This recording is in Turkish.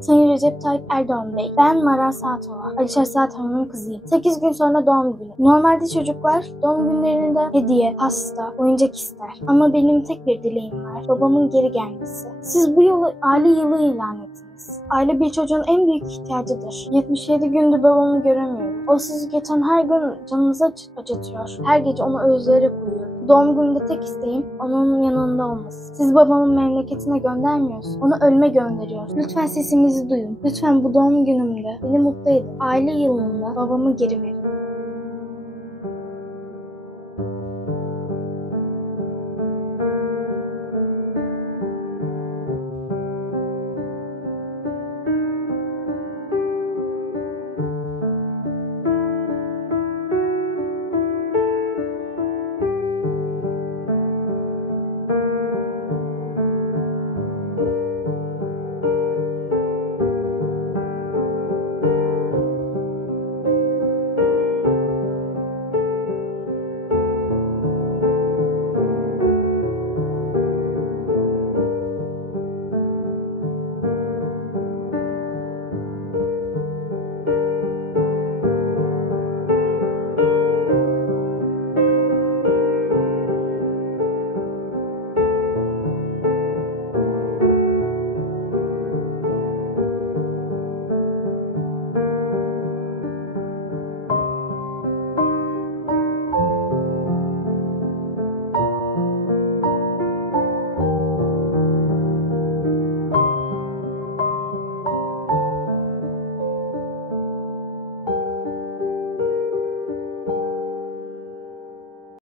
Sayın Recep Tayyip Erdoğan Bey, ben Maral Saatova, Alişer Saatova'nın kızıyım. 8 gün sonra doğum günü. Normalde çocuklar doğum günlerinde hediye, pasta, oyuncak ister. Ama benim tek bir dileğim var, babamın geri gelmesi. Siz bu yılı aile yılı ilan ettiniz. Aile bir çocuğun en büyük ihtiyacıdır. 77 gündür babamı göremiyorum. O sizi geçen her gün canınızı acıtıyor. Her gece onu özleyerek uyuyorum. Doğum gününde tek isteğim onun yanında olması. Siz babamın memleketine göndermiyorsunuz. Onu ölüme gönderiyorsunuz. Lütfen sesimizi duyun. Lütfen bu doğum günümde beni mutlu edin. Aile yılında babamı geri verin.